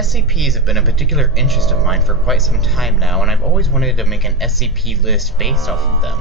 SCPs have been a particular interest of mine for quite some time now, and I've always wanted to make an SCP list based off of them.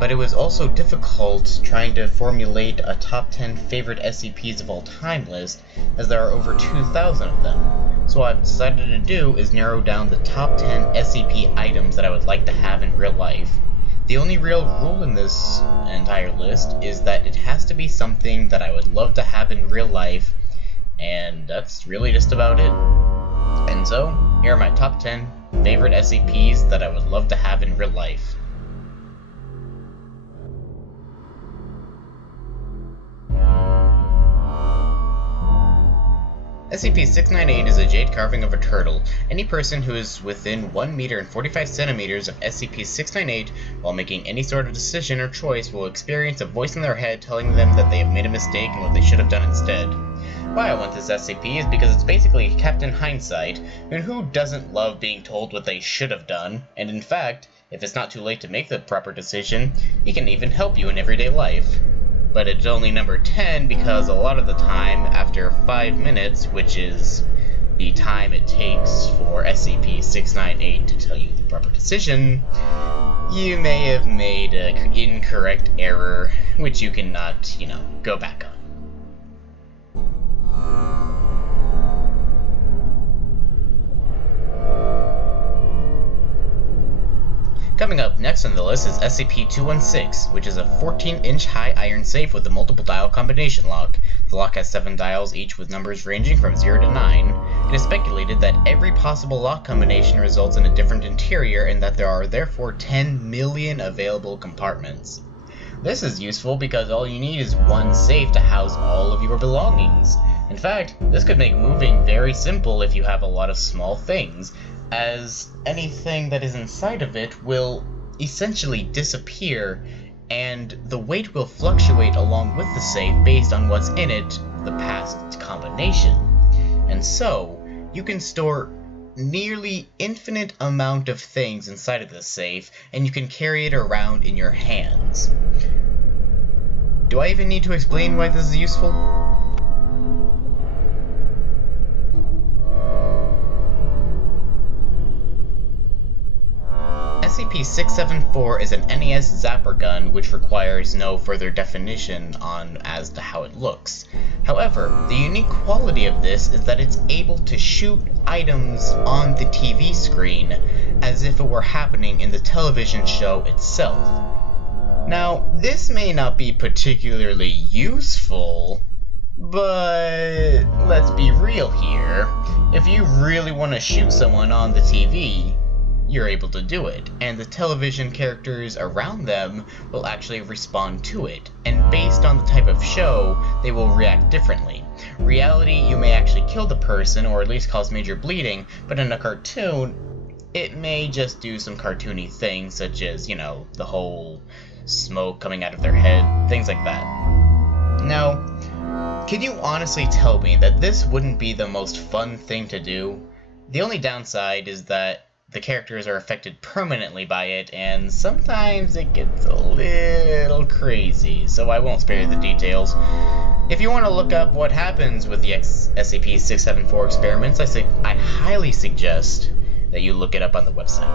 But it was also difficult trying to formulate a top 10 favorite SCPs of all time list, as there are over 2,000 of them. So what I've decided to do is narrow down the top 10 SCP items that I would like to have in real life. The only real rule in this entire list is that it has to be something that I would love to have in real life, and that's really just about it. And so, here are my top 10 favorite SCPs that I would love to have in real life. SCP-698 is a jade carving of a turtle. Any person who is within 1 meter and 45 centimeters of SCP-698 while making any sort of decision or choice will experience a voice in their head telling them that they have made a mistake and what they should have done instead. Why I want this SCP is because it's basically Captain Hindsight, and who doesn't love being told what they should have done, and in fact, if it's not too late to make the proper decision, he can even help you in everyday life. But it's only number 10 because a lot of the time, after 5 minutes, which is the time it takes for SCP-698 to tell you the proper decision, you may have made an incorrect error, which you cannot, go back on. Coming up next on the list is SCP-216, which is a 14-inch high iron safe with a multiple dial combination lock. The lock has 7 dials, each with numbers ranging from 0 to 9. It is speculated that every possible lock combination results in a different interior and that there are therefore 10 million available compartments. This is useful because all you need is one safe to house all of your belongings. In fact, this could make moving very simple if you have a lot of small things, as anything that is inside of it will essentially disappear, and the weight will fluctuate along with the safe based on what's in it, the past combination. And so, you can store nearly infinite amount of things inside of the safe, and you can carry it around in your hands. Do I even need to explain why this is useful? SCP-674 is an NES Zapper gun which requires no further definition as to how it looks. However, the unique quality of this is that it's able to shoot items on the TV screen as if it were happening in the television show itself. Now, this may not be particularly useful, but let's be real here. If you really want to shoot someone on the TV, you're able to do it, and the television characters around them will actually respond to it, and based on the type of show, they will react differently. Reality, you may actually kill the person, or at least cause major bleeding, but in a cartoon, it may just do some cartoony things, such as, the whole smoke coming out of their head, things like that. Now, can you honestly tell me that this wouldn't be the most fun thing to do? The only downside is that the characters are affected permanently by it, and sometimes it gets a little crazy, so I won't spare you the details. If you want to look up what happens with the SCP-674 experiments, I highly suggest that you look it up on the website.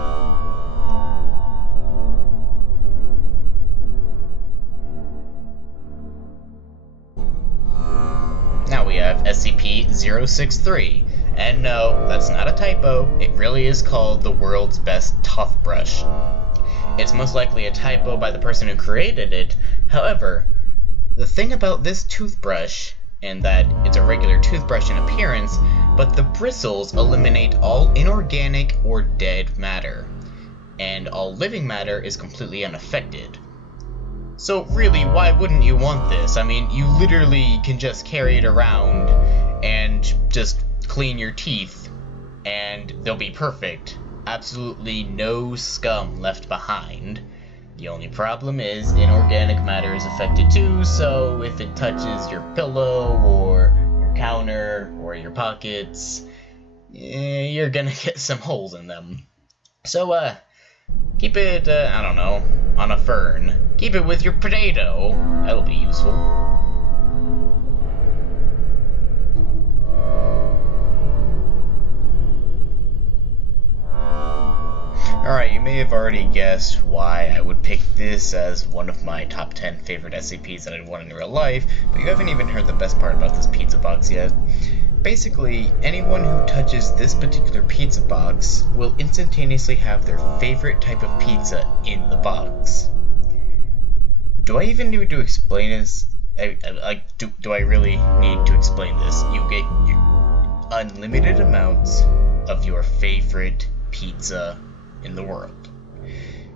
Now we have SCP-063. And no, that's not a typo, it really is called the world's best toothbrush. It's most likely a typo by the person who created it. However, the thing about this toothbrush, in that it's a regular toothbrush in appearance, but the bristles eliminate all inorganic or dead matter, and all living matter is completely unaffected. So really, why wouldn't you want this? I mean, you literally can just carry it around and just clean your teeth, and they'll be perfect. Absolutely no scum left behind. The only problem is inorganic matter is affected too, so if it touches your pillow or your counter or your pockets, you're gonna get some holes in them. So, keep it, I don't know, on a fern. Keep it with your potato. That'll be useful. Alright, you may have already guessed why I would pick this as one of my top 10 favorite SCPs that I'd want in real life, but you haven't even heard the best part about this pizza box yet. Basically, anyone who touches this particular pizza box will instantaneously have their favorite type of pizza in the box. Do I even need to explain this? Do I really need to explain this? You get unlimited amounts of your favorite pizza in the world.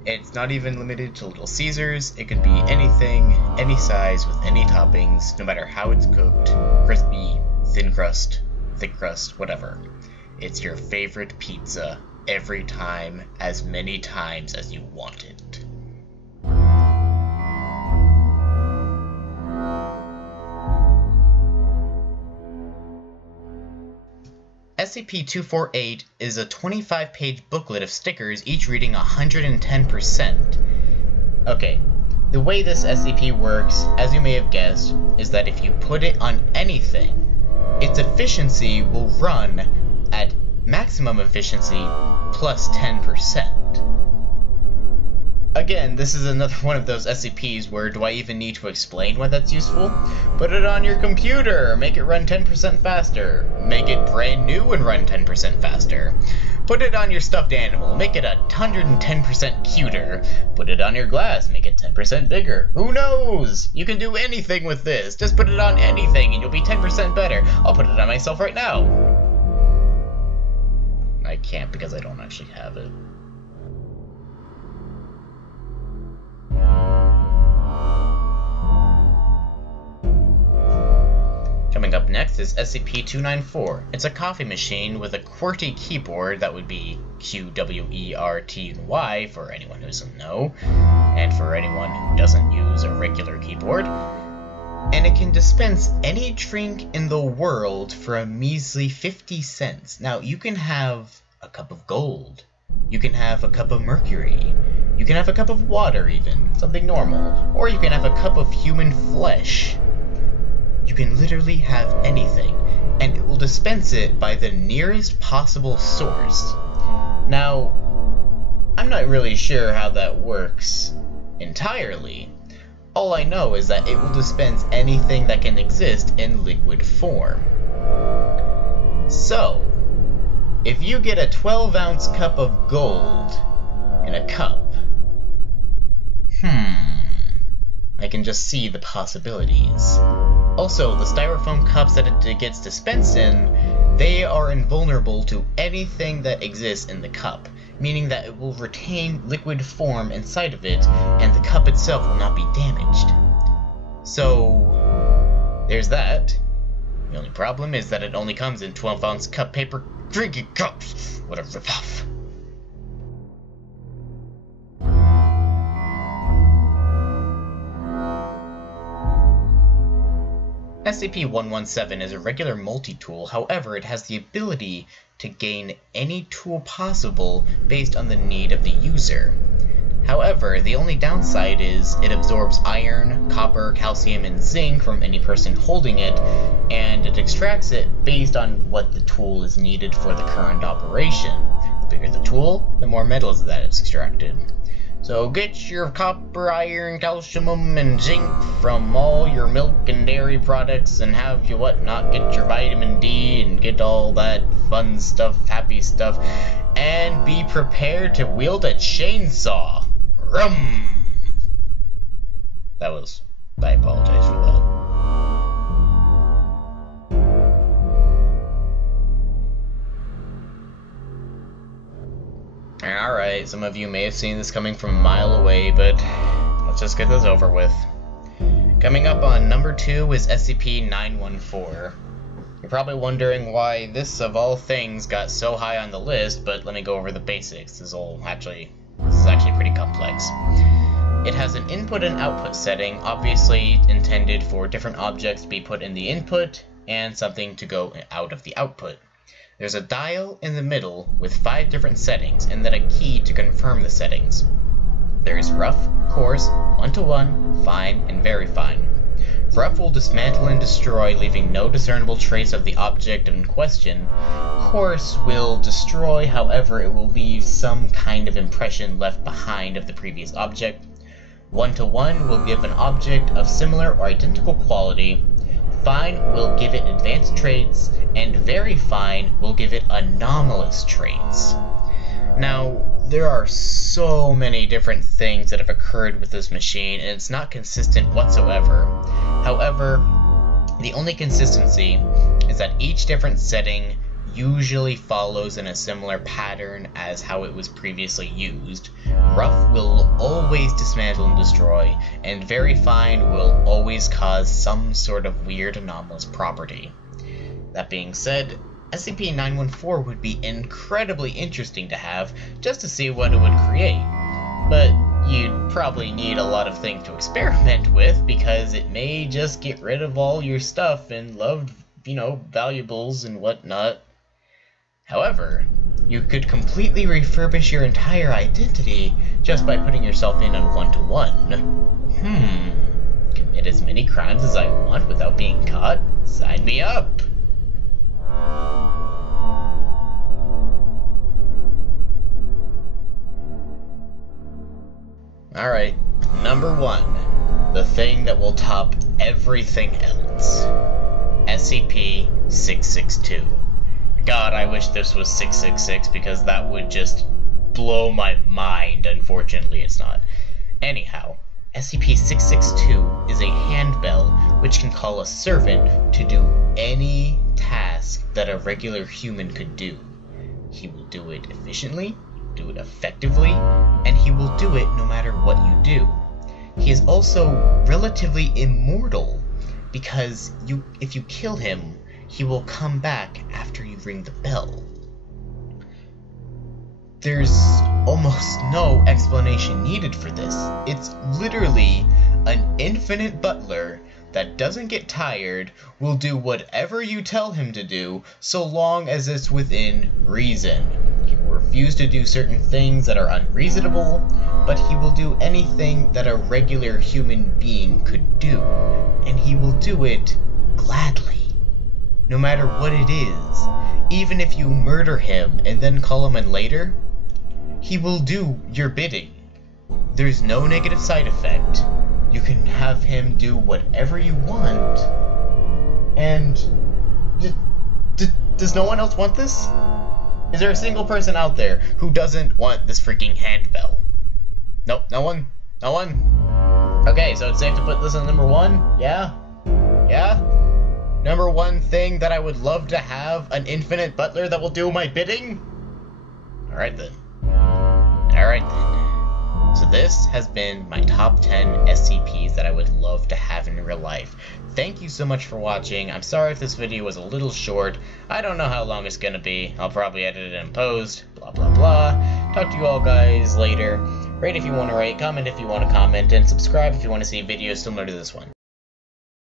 It's not even limited to Little Caesars. It could be anything, any size, with any toppings, no matter how it's cooked, crispy, thin crust, thick crust, whatever. It's your favorite pizza every time, as many times as you want it. SCP-248 is a 25-page booklet of stickers, each reading 110%. Okay, the way this SCP works, as you may have guessed, is that if you put it on anything, its efficiency will run at maximum efficiency plus 10%. Again, this is another one of those SCPs where do I even need to explain why that's useful? Put it on your computer, make it run 10% faster. Make it brand new and run 10% faster. Put it on your stuffed animal, make it 110% cuter. Put it on your glass, make it 10% bigger. Who knows? You can do anything with this. Just put it on anything and you'll be 10% better. I'll put it on myself right now. I can't because I don't actually have it. Coming up next is SCP-294. It's a coffee machine with a QWERTY keyboard, that would be QWERTY for anyone who doesn't know, and for anyone who doesn't use a regular keyboard. And it can dispense any drink in the world for a measly 50 cents. Now, you can have a cup of gold, you can have a cup of mercury, you can have a cup of water even, something normal, or you can have a cup of human flesh. You can literally have anything, and it will dispense it by the nearest possible source. Now, I'm not really sure how that works entirely. All I know is that it will dispense anything that can exist in liquid form. So, if you get a 12-ounce cup of gold in a cup, I can just see the possibilities. Also, the styrofoam cups that it gets dispensed in, they are invulnerable to anything that exists in the cup, meaning that it will retain liquid form inside of it, and the cup itself will not be damaged. So, there's that. The only problem is that it only comes in 12-ounce cup paper drinking cups. What a ripoff. SCP-117 is a regular multi-tool, however, it has the ability to gain any tool possible based on the need of the user. However, the only downside is it absorbs iron, copper, calcium, and zinc from any person holding it, and it extracts it based on what the tool is needed for the current operation. The bigger the tool, the more metals that it's extracted. So get your copper, iron, calcium, and zinc from all your milk and dairy products and have your whatnot, get your vitamin D and get all that fun stuff, happy stuff, and be prepared to wield a chainsaw. Rum! I apologize for that. Alright, some of you may have seen this coming from a mile away, but let's just get this over with. Coming up on number 2 is SCP-914. You're probably wondering why this, of all things, got so high on the list, but let me go over the basics. This is actually pretty complex. It has an input and output setting, obviously intended for different objects to be put in the input, and something to go out of the output. There's a dial in the middle with 5 different settings, and then a key to confirm the settings. There is rough, coarse, 1-to-1, fine, and very fine. Ruff will dismantle and destroy, leaving no discernible trace of the object in question. Course will destroy, however, it will leave some kind of impression left behind of the previous object. 1-to-1 will give an object of similar or identical quality. Fine will give it advanced traits, and Very Fine will give it anomalous traits. Now, there are so many different things that have occurred with this machine, and it's not consistent whatsoever. However, the only consistency is that each different setting usually follows in a similar pattern as how it was previously used. Ruff will always dismantle and destroy, and Very Fine will always cause some sort of weird anomalous property. That being said, SCP-914 would be incredibly interesting to have, just to see what it would create. But you'd probably need a lot of things to experiment with, because it may just get rid of all your stuff and loved, valuables and whatnot. However, you could completely refurbish your entire identity just by putting yourself in on 1-to-1. Commit as many crimes as I want without being caught? Sign me up! Alright, number 1. The thing that will top everything else. SCP-662. God, I wish this was 666, because that would just blow my mind. Unfortunately, it's not. Anyhow, SCP-662 is a handbell which can call a servant to do any task that a regular human could do. He will do it efficiently, do it effectively, and he will do it no matter what you do. He is also relatively immortal, because if you kill him, he will come back after you ring the bell. There's almost no explanation needed for this. It's literally an infinite butler that doesn't get tired, will do whatever you tell him to do, so long as it's within reason. He will refuse to do certain things that are unreasonable, but he will do anything that a regular human being could do, and he will do it gladly. No matter what it is, even if you murder him and then call him in later, he will do your bidding. There's no negative side effect. You can have him do whatever you want. And does no one else want this? Is there a single person out there who doesn't want this freaking handbell? Nope, no one? No one? Okay, so it's safe to put this on number 1? Yeah? Yeah? Number 1 thing that I would love to have, an infinite butler that will do my bidding? Alright then. Alright then. So this has been my top 10 SCPs that I would love to have in real life. Thank you so much for watching. I'm sorry if this video was a little short. I don't know how long it's gonna be. I'll probably edit it in post. Blah blah blah. Talk to you all guys later. Rate if you want to rate, comment if you want to comment, and subscribe if you want to see videos similar to this one.